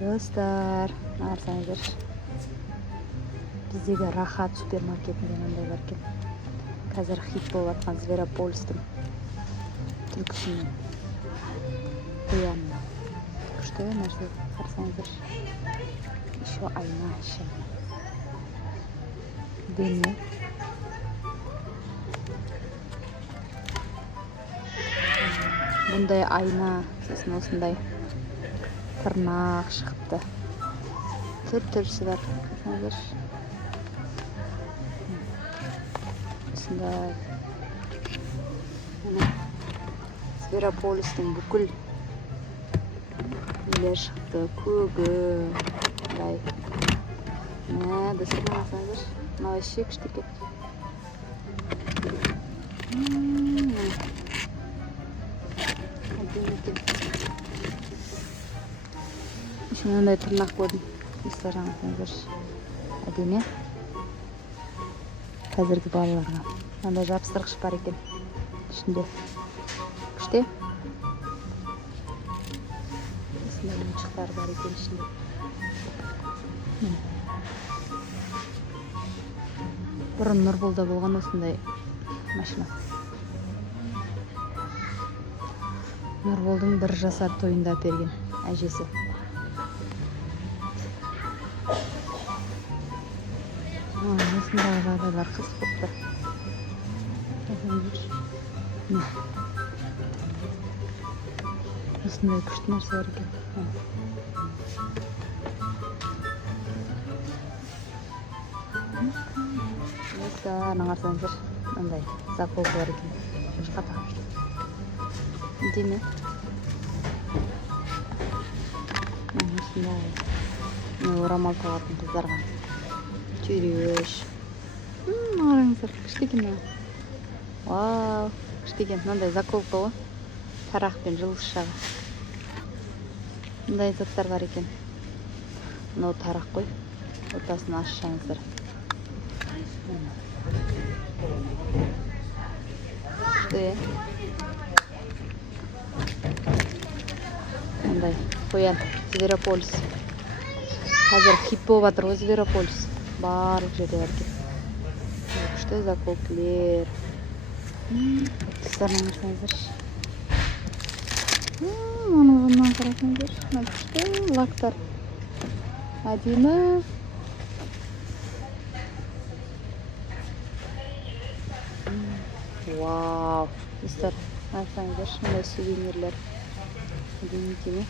Достар, қарасаңыздар, біздегі Рахат супермаркетінде мынандай бар екен. Қазір хит болып жатқан Зверополистің түлкісімен қоянына. Күшті нәрсе, қарасаңыздар. Еще айна ішіне. Дене. Бұндай айна, сосын осындай тырнақ шығыпты. Түр-түрсі бар. Қарасаңыздар. Осындай. Зверополистің бүкіл нелер шықты. Көгі. Достар, қарасаңыздар. Мынау вообще күшті екен. Мынандай тырнақ көрдім. Достар, қарасаңыздар. Әдемі. Қазіргі балаларға. Мынандай жабыстырғыш бар екен. Ішінде. Күшті. Осындай ойыншықтар бар екен ішінде. Бұрын Нұрболда болған осындай машина. Нұрболдың 1 жасар тойында берген әжесі. Осындай жағдайлар қызық болып тұр. Осындай күшті нәрсе бар екен. Қарасаңыздар, мындай заколка бар екен. Жұмышқа тағып. Деме. Осындай орамал тағатын қыздарға. Түйреш. Қараңыздар, күшті екен. Вау, күшті екен. Мынандай заколка ғой. Тарақ пен жылғыш жағы. Мындай заттар бар екен. Мынау тарақ қой. Ортасын ашсаңыздар. Күшті. Мындай қоян. Зверополис. Қазір хит болып жатыр ғой Зверополис. Барлық жерде бар екен. Күшті заколкілер. Достарынан қарасаңыздар. Мұнығынан қарасаңыздар. Күшті лактар. Әдемі. Вау. Достар, қарасаңыздар. Мындай сувенирлер. Әдемі екен.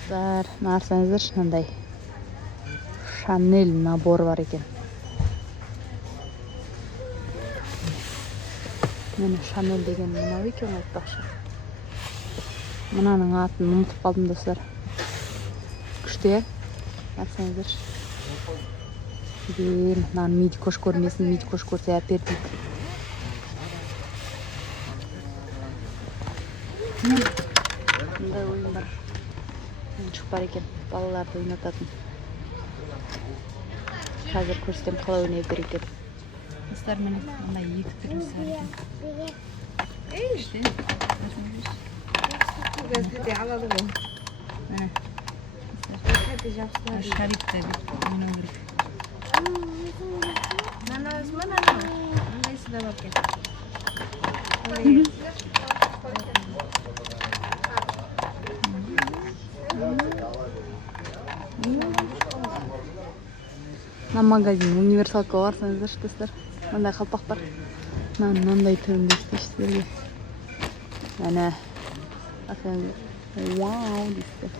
Достар, қарасаңыздар, мындай Шанель набор бар екен. Мені Шанель деген мынау екен айтпақшы. Мынаның атын ұмытып қалдым, достар. Күшті, қарасаңыздар. Мынаның Мидикош көрмесін, Мидикош көрсе әпердік. Мындай ойын бар. Ойыншық бар екен, балаларды ойнататын. Қазір көрсетем қалай ойнай бер екен. Достар, міне мындай 2 түрісі бар екен. Күшті. Шарипті ойнау керек. На магазин, универсалка барсаңыздар, достар. Мындай қалпақ бар. Мынандай түрінде істейсіздерге. Міне. Вау, дейсіздер.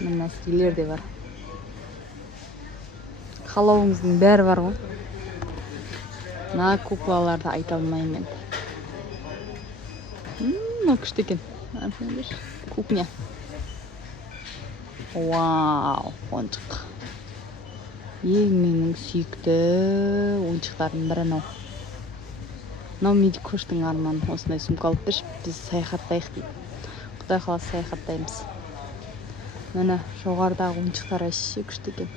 Мына нәскилер де бар. Қалауыңыздың бәрі бар ғой. Мына куклаларды айта алмаймын мен. Күшті екен. Кухня. Вау, ойыншық. Ең менің сүйікті ойыншықтардың бірі мынау. Мынау Мидикоштың арманы. Осындай сумка алып берші, біз саяхаттайық дейді. Құдай қаласа саяхаттаймыз. Міне жоғарыдағы ойыншықтар әшше күшті екен.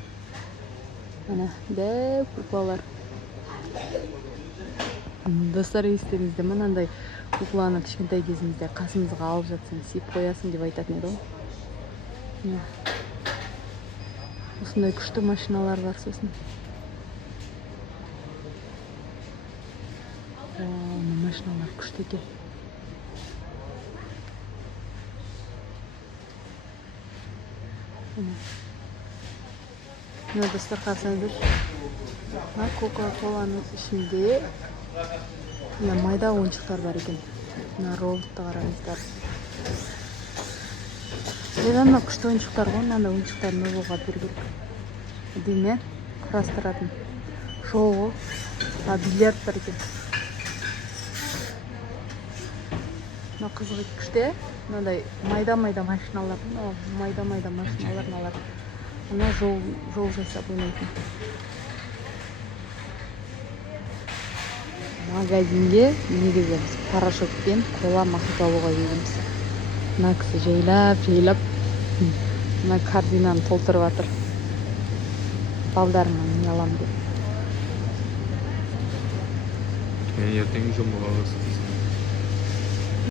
Міне дәу куклалар. Достар, естеріңізде мынандай кукланы кішкентай кезімізде қасымызға алып жатсаң, сүйіп қоясың деп айтатын еді ғой. Міне. Осындай күшті машиналар бар сосын. Машиналар күшті екен. Мына достар, қарасаңыздар, Кока-коланың ішінде майда ойыншықтар бар екен. Мына роботты қараңыздар. Мына күшті ойыншықтар ғой, мына ойыншықтарын оғуға беру керек. Дене құрастыратын шоу, бильярд бар екен. Мына қызығы күшті, мынандай майда машиналар, майда машиналар алар. Мына жол жасап ойнайтын. Магазинге негізі біз порошокпен кола мақұт алуға келеміз. Мына кісі жайлап мына корзинаны толтырып жатыр. Балдарыма не алам деп. Ертең жұмыға